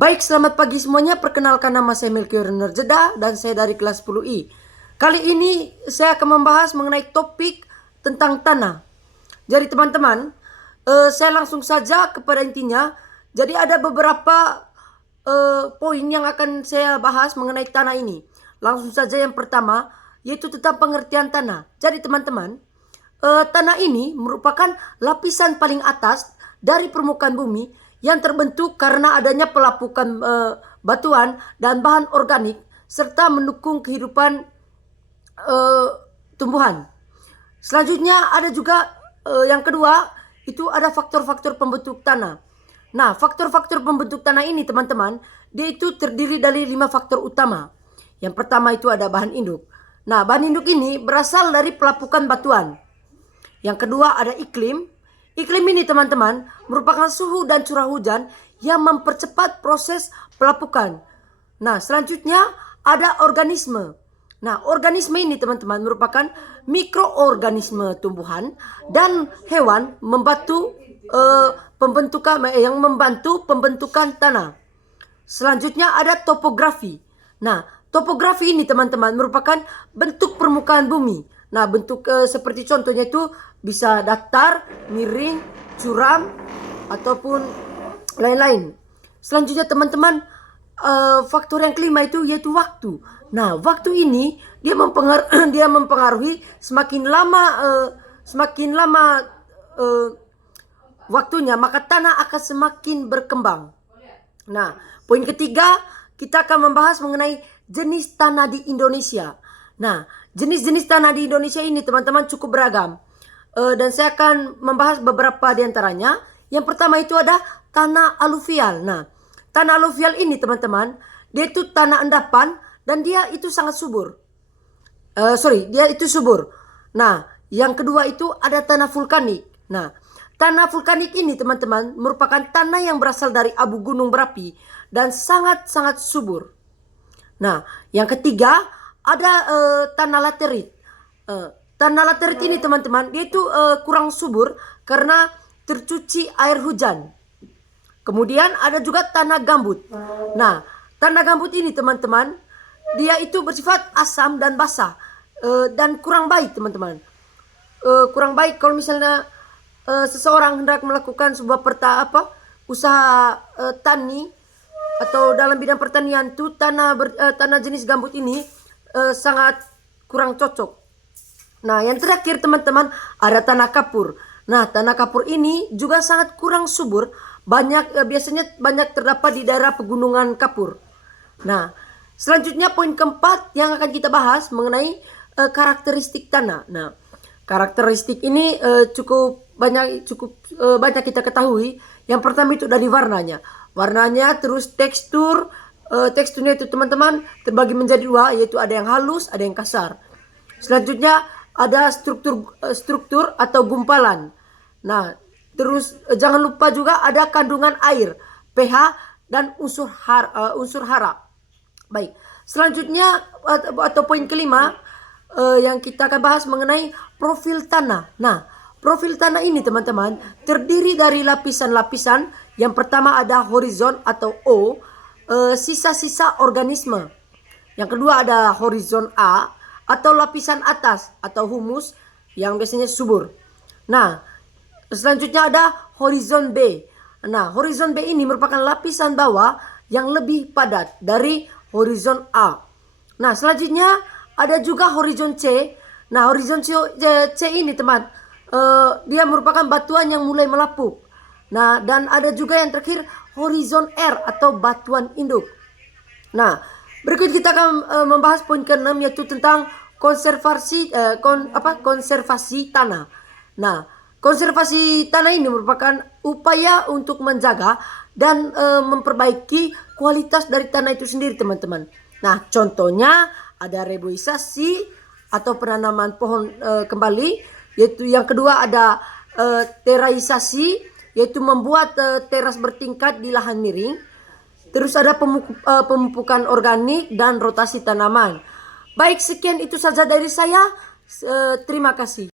Baik, selamat pagi semuanya. Perkenalkan, nama saya Melkior Nerjeda dan saya dari kelas 10I. Kali ini saya akan membahas mengenai topik tentang tanah. Jadi teman-teman, saya langsung saja kepada intinya. Jadi ada beberapa poin yang akan saya bahas mengenai tanah ini. Langsung saja yang pertama, yaitu tentang pengertian tanah. Jadi teman-teman, tanah ini merupakan lapisan paling atas dari permukaan bumi yang terbentuk karena adanya pelapukan batuan dan bahan organik serta mendukung kehidupan tumbuhan. Selanjutnya ada juga yang kedua, itu ada faktor-faktor pembentuk tanah. Nah, faktor-faktor pembentuk tanah ini teman-teman, dia itu terdiri dari 5 faktor utama. Yang pertama itu ada bahan induk. Nah, bahan induk ini berasal dari pelapukan batuan. Yang kedua ada iklim. Iklim ini teman-teman merupakan suhu dan curah hujan yang mempercepat proses pelapukan. Nah, selanjutnya ada organisme. Nah, organisme ini teman-teman merupakan mikroorganisme tumbuhan dan hewan membantu pembentukan tanah. Selanjutnya ada topografi. Nah, topografi ini teman-teman merupakan bentuk permukaan bumi. Nah, bentuk seperti contohnya itu bisa datar, miring, curam, ataupun lain-lain. Selanjutnya teman-teman, faktor yang kelima itu yaitu waktu. Nah, waktu ini dia mempengaruhi semakin lama waktunya, maka tanah akan semakin berkembang. Nah, poin ketiga, kita akan membahas mengenai jenis tanah di Indonesia. Nah, jenis-jenis tanah di Indonesia ini teman-teman cukup beragam. Dan saya akan membahas beberapa di antaranya. Yang pertama itu ada tanah aluvial. Nah, tanah aluvial ini teman-teman, dia itu tanah endapan dan dia itu sangat subur. Dia itu subur. Nah, yang kedua itu ada tanah vulkanik. Nah, tanah vulkanik ini teman-teman merupakan tanah yang berasal dari abu gunung berapi dan sangat-sangat subur. Nah, yang ketiga ada tanah laterit. Tanah laterit ini teman-teman, dia itu kurang subur karena tercuci air hujan. Kemudian ada juga tanah gambut. Nah, tanah gambut ini teman-teman, dia itu bersifat asam dan basah dan kurang baik teman-teman. Kurang baik kalau misalnya seseorang hendak melakukan sebuah usaha tani atau dalam bidang pertanian itu tanah jenis gambut ini sangat kurang cocok. Nah, yang terakhir teman-teman ada tanah kapur. Nah, tanah kapur ini juga sangat kurang subur. Biasanya banyak terdapat di daerah pegunungan kapur. Nah, selanjutnya poin keempat yang akan kita bahas mengenai karakteristik tanah. Nah, karakteristik ini cukup banyak kita ketahui. Yang pertama itu dari warnanya. Warnanya, terus teksturnya itu teman-teman terbagi menjadi dua, yaitu ada yang halus, ada yang kasar. Selanjutnya ada struktur atau gumpalan. Nah, terus jangan lupa juga ada kandungan air, pH dan unsur hara. Baik, selanjutnya atau poin kelima yang kita akan bahas mengenai profil tanah. Nah, profil tanah ini teman-teman terdiri dari lapisan-lapisan. Yang pertama ada horizon atau O, sisa-sisa organisme. Yang kedua ada horizon A atau lapisan atas atau humus yang biasanya subur. Nah, selanjutnya ada horizon B. Nah, horizon B ini merupakan lapisan bawah yang lebih padat dari horizon A. Nah, selanjutnya ada juga horizon C. Nah, horizon C ini teman, dia merupakan batuan yang mulai melapuk. Nah, dan ada juga yang terakhir horizon R atau batuan induk. Nah, berikut kita akan membahas poin ke-6 yaitu tentang konservasi tanah. Nah, konservasi tanah ini merupakan upaya untuk menjaga dan memperbaiki kualitas dari tanah itu sendiri teman-teman. Nah, contohnya ada reboisasi atau penanaman pohon kembali, yaitu yang kedua ada teraisasi, yaitu membuat teras bertingkat di lahan miring. Terus ada pemupukan organik dan rotasi tanaman. Baik, sekian itu saja dari saya. Terima kasih.